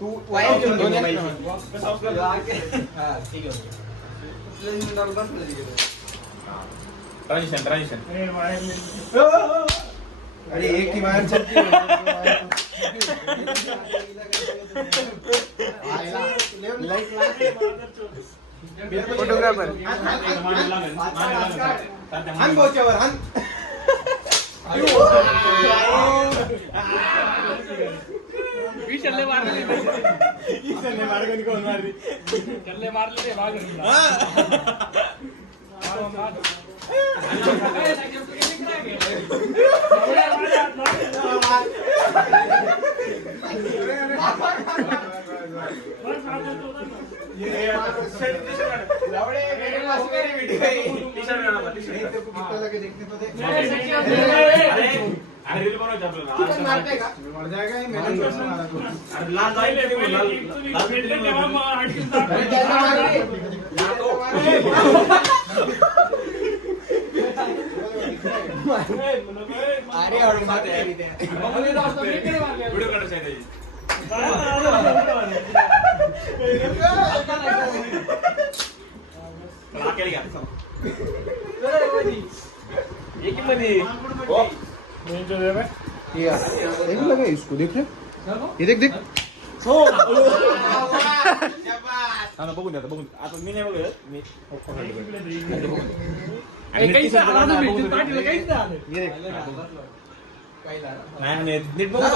तू wire घेऊन दोन ठीक आहे ट्रान्झिशन अरे एक ही वायर चलती फोटोग्राफर हन बोच्यावर हन विषल्ले मारले कोण मारली चल्ले मारले रे बागणीला लगा इसको देख रहे ये देख देख बघून बघून आता मी नाही बघत मी नीट बघून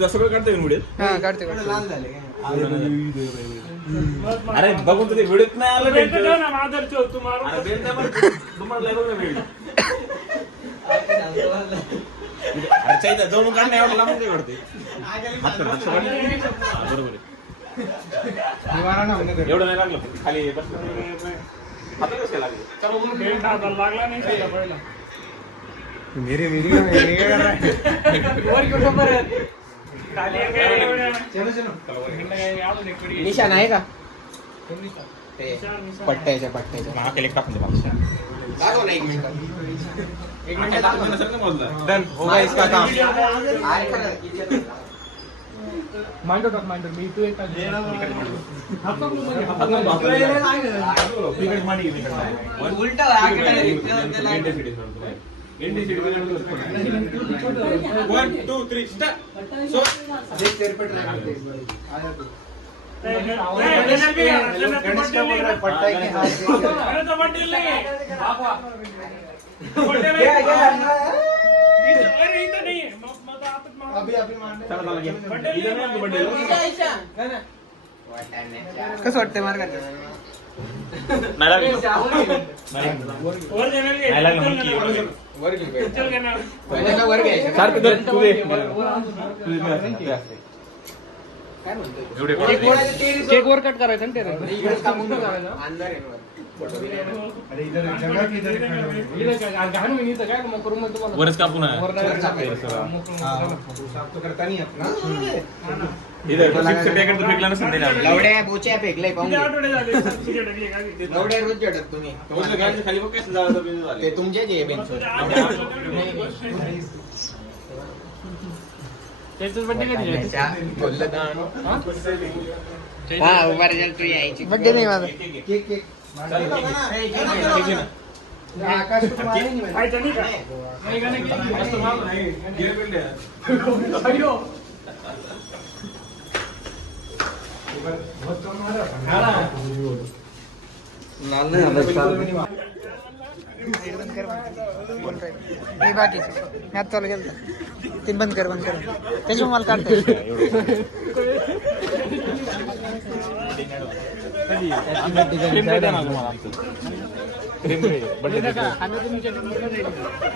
सगळं काढतोय व्हिडिओ अरे बघून तर व्हिडिओत नाही आलं तुम्हाला जवळून काढणं एवढं लांबून काय घडते बरोबर एवढं नाही लागलं खाली हातात कसं लागलं लागला नाही पहिला मेरे निशाण आहे का पट्ट्याच्या केले टाकून दे लागो ना एक मिनिट डन होगा इसका काम मांडो टाक मांडो मी तू एक उलटा वन टू थ्री स्टार्ट कसं वाटतंय मार्गात केक वर कट करायचं ना वरच कापून फेकला नसेल लवड्या बोच्या फेकले लवड्या रोज जडत तुम्ही खाली बघ कसं झालं ते तुमचे जे बड्डे नाही माझा केक केक बाकीचे मॅच चालू गेलं ते बंद कर त्याच्यामुळे मला काढता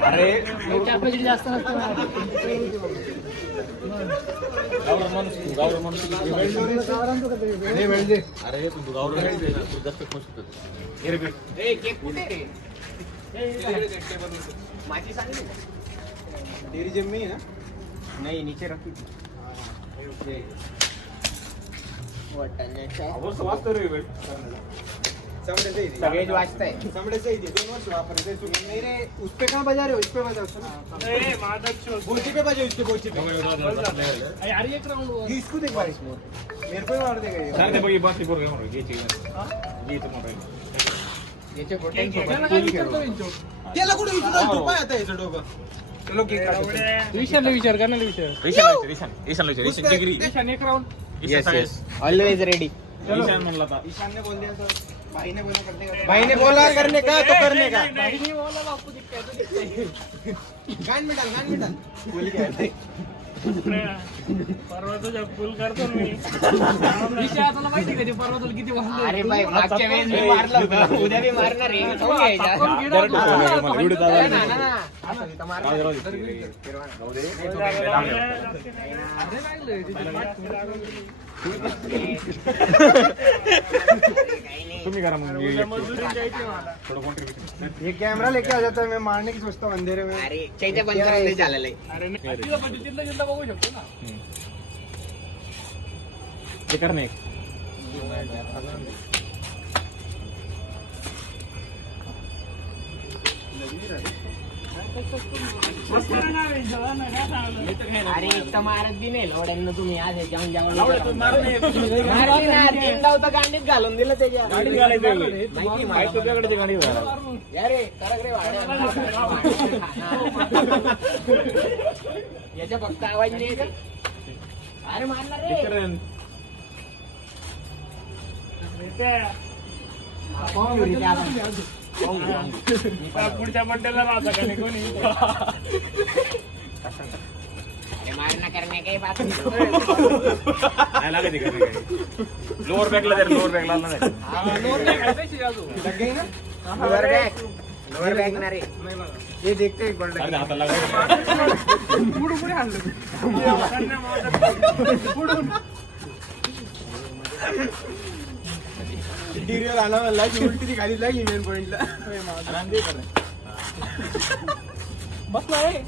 अरे जास्त अरे तू जास्त खुश होतो तेरी जिम में है ना नहीं नीचे रखी थी अवस्था वास्तव रे सगळेच वाचताय. 2 वर्ष वापरते तुम्ही. नहीं रे, उस पे कहाँ बजा रहे हो? इस पे बजाओ. बोची पे बजाओ, इसके बोची पे. यार एक राउंड ये इसको देख बारिश में. मेरे को ही मार देगा ये. सांगते बघ ही बस पोरगा म्हणून घ्यायची घे तो मोबाईल. याचे बोटेन सोबत. त्याला कुठे विचारतो? तू पाय आता याचं डोकं. चलो केक काटू. विशाल विचार कर ना विचार ईशान डिग्री ईशान एक राउंड ऑलवेज रेडी. ईशान म्हणला था. ईशान ने बोल दिया सर. भाई ने बोला करने का. भाई ने बोला करने का तो करने का. नहीं बोला आपको दिखता है तो दिखता है. गान में डाल. बोल क्या? पर्वताच्या फुल करतो मी. विषय तुला माहिती का ते पर्वताला किती वाजले? अरे बाई मागच्या वेळेस मी मारलं होतं. उद्या मी मारणार आहे. खाऊन घ्यायचा. तुम्ही करा मग मजुरी द्यायची मला. थोडं कॉन्ट्रीब्युशन. ये कैमरा लेके आ जाता है. मैं मारने की सोचता हूँ अंधेरे में. अरे चैत्य बंद करायला झालेलं आहे. अरे नाही, तिथं म्हणजे तिथलं जिथलं बघू शकतो ना. ते करणे अरे एक तर मारत बी नाही लवड्यांना तुम्ही आज जाऊन जाऊन गांडीत घालून दिलं त्याच्या. गाडी घालायचं काय तुझ्याकडे गाडी अरे तरक रे याच्या फक्त आवाज नाही का? अरे मारणार रे. पाहून घेऊ रे ते आपण. पुढच्या बड्डेला राहता का नाही कोणी? अरे मारणं करणे काही बात नाही. नाही लागत गाडी लोअर बॅगला द्या लोअर बॅगला नाही लग गई ना. लोअर बॅग ना रे. ये देखते एक बार. अरे हाताला लागत पुढे पुढे आणलं. इंटिरियर आला मला की उलटी ती खाली लागली मेन पॉइंटला. बसला आहे.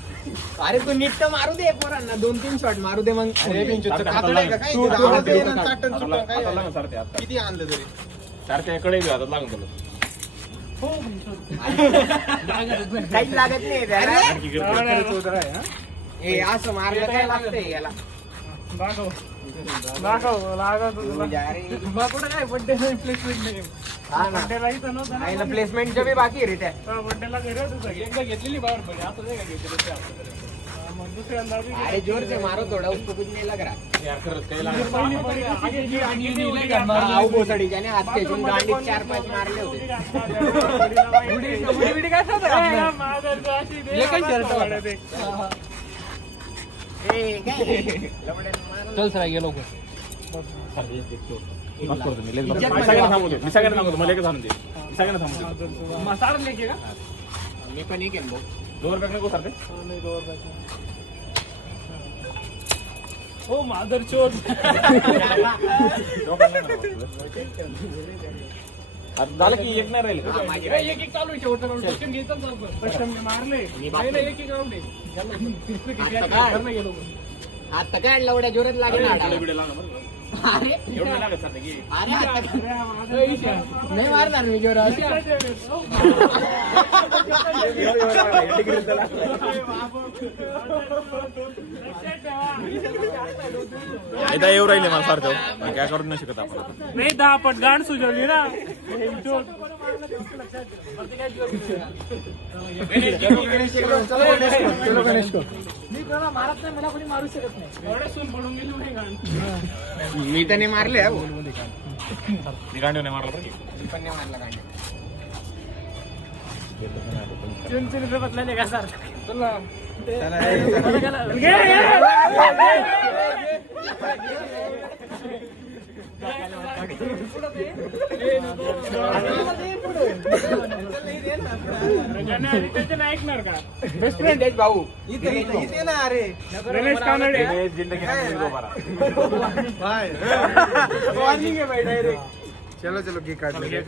अरे तू नीट तर मारू दे पोरांना. 2-3 शॉट मारू दे मग. अरे बिंचूचं खातं नाही का? काही तू- नाही. तू- आवाज तू- येईना, तू- चाटण चुटण काय हाताला आहे? लागून सारखे हात. किती आणलं तरी. सारख्या कडे हातात लागून तुला काहीच लागत नाही त्याला. आणखी करतो. हे असं मारलं काय लागतंय याला. दाखव लागत अरे मग कुठं काय बड्डे प्लेसमेंट नाही. हा ना. बड्डेला इथं नव्हतं ना. आईला प्लेसमेंटच्या बी बाकी आहे रे त्या. बड्डेला घरी होतं सगळं. एकदा घेतलेली बाहेर पडली आता नाही का घेतली मग दुसऱ्यांदा बी अरे जोर से मारो थोडा उसको कुछ नहीं लग रहा. यार खरंच काही लागत पहिली पडली. आगे जी आगी नाही उडी घालणार. आऊ भोसडीच्याने हात खेचून गांडीत 4-5 मारले होते. उडी काय चल सर गेलो मी सगळ्यांना सांगतो मला एकच आणून दे. मी सगळ्यांना सांगतो मसाला लेके का? मी पण एक आहे भाऊ. लोअर बॅग नको सारखे ओ मादर चोद. झालं की एक नाही राहिले एक एक चालू आहे शेवटचा राऊंड. पटकन घ्यायचं ना आपण. पटकन मारले नाही नाही, एक एक राऊंड आहे. गेलो आता काय लवड्या जोरात लागेल ना. बिडे लागलं बरं का? अरे एवढं नाही लागत सारखे घे. अरे आता नाही मारणार मी जोरात. एकदा येऊ राहिले मला सारखं काय करू नाही शकत आपण. नाही 10 पट गांड सुजवली ना. मी कोणा मारत नाही. मला कोणी मारू शकत नाही. एवढे सून पडून गेली नाही गांड. मी तर नाही मारले हा भाऊ. मी गांडीव नाही मारला बरं की. मी पण नाही मारला गांडी. चिंचणी बसला का सर? चला ऐकणार का? बेस्ट फ्रेंड आहे भाऊ. इथे ना अरे. रमेश कानडे. मैंने जिंदगी में दोबारा भाई वॉर्निंग है भाई डायरेक्ट. चलो चलो केक काट लेंगे.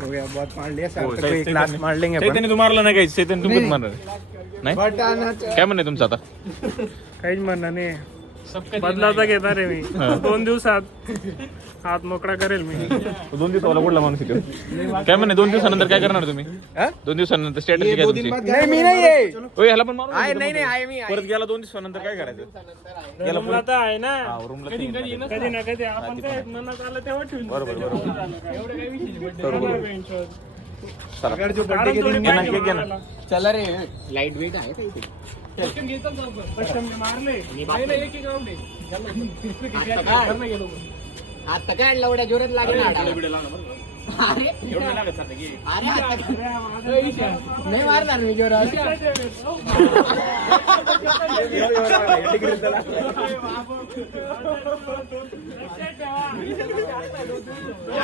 हो गया बहुत मार लिया हो, सर. एक लास्ट मार लेंगे अपन. चैतन्य तू मारला नाही काही चैतन्य तू पण मारणार नाही बट आना काय म्हणणे तुमचं आता काहीच म्हणणं नाही. बदलाचा घेणार आहे मी 2 दिवसात हात मोकळा करेल मी. 2 दिवसाला कुठला माणूस येतो काय म्हणे 2 दिवसानंतर काय करणार तुम्ही 2 दिवसानंतर स्टेटस काय तुमची नाही मी नाही आहे होय ह्याला पण मारू आहे, नाही नाही आहे मी आहे. परत गेला 2 दिवसानंतर काय करायचं रूमला तर आहे ना रूमला कधी ना कधी आपण काय मनात आलं तेव्हा ठेवून देऊ. बरोबर बरोबर एवढं काही विषय नाही. जाणार बेंचवर. अगर जो बर्थडे के थोडी दिन पाहिजे घे ना. मारायला. चला रे लाईट वेट आहे का इथे पटकन घ्यायचं ना आपण. पटकन मी मारले नाही ना एक राऊंड आहे करणं गेलो. आता काय लवड्या जोरात लागला अरे एवढं लागत चालतं की अरे आता माझा विषय आहे. नाही मारणार मी जोरात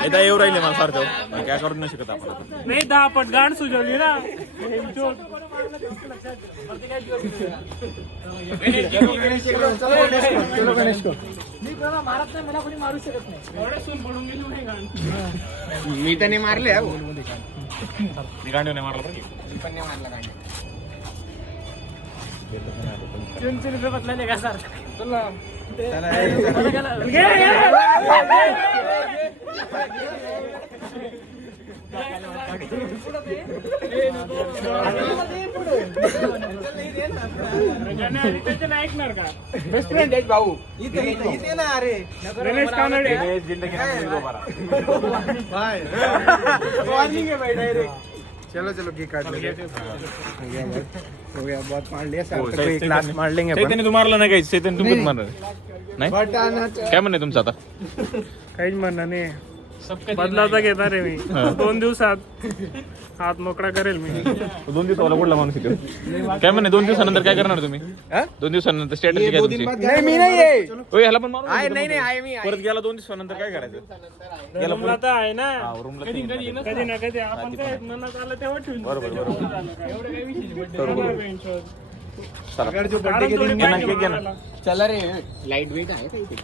एकदा येऊ राहिले मला सारखं काय करू नाही शकत आपण नाही 10 पट गाड सुचवली ना मारत नाही मला कोणी मारू शकत नाही एवढे सून पडून गेली नाही गाण. मी तर नाही मारले मी गांडीव नाही मारला बरं पण नाही मारला गांडी. चिंचणी सोबत नाही का सर तुला ऐकणार का बेस्ट फ्रेंड आहेत भाऊ इथे ना अरे गणेश कानडे की जिंदगी नाही दोबारा वॉर्निंग है भाई डायरेक्ट चलो चलो केक काट ले हो गया बहुत मार लिया हो, सर एक लास्ट मार लेंगे अपन चैतन्य तू मारला नाही काही चैतन्य तू पण मारणार नाही बटाना काय म्हणणे तुमचं आता काहीच म्हणणं नाही बदलाचा घेणार आहे मी 2 दिवसात हात मोकळा करेल मी. 2 दिवसाला कुठला माणूस येतो काय म्हणे 2 दिवसानंतर काय करणार तुम्ही 2 दिवसानंतर स्टेटस काय तुमची नाही मी नाही आहे होय ह्याला पण मारू आहे, नाही नाही आहे मी आहे. परत गेला 2 दिवसानंतर काय करायचं रूमला तर आहे ना रूमला कधी ना कधी आपण काय मनात आलं तेव्हा ठेवून देऊ. बरोबर बरोबर एवढं काही विषय नाही. जाणार बेंचवर. अगर जो बर्थडे के दिन थोडी पाहिजे घे ना. मारायला. चला रे लाईट वेट आहे का इथे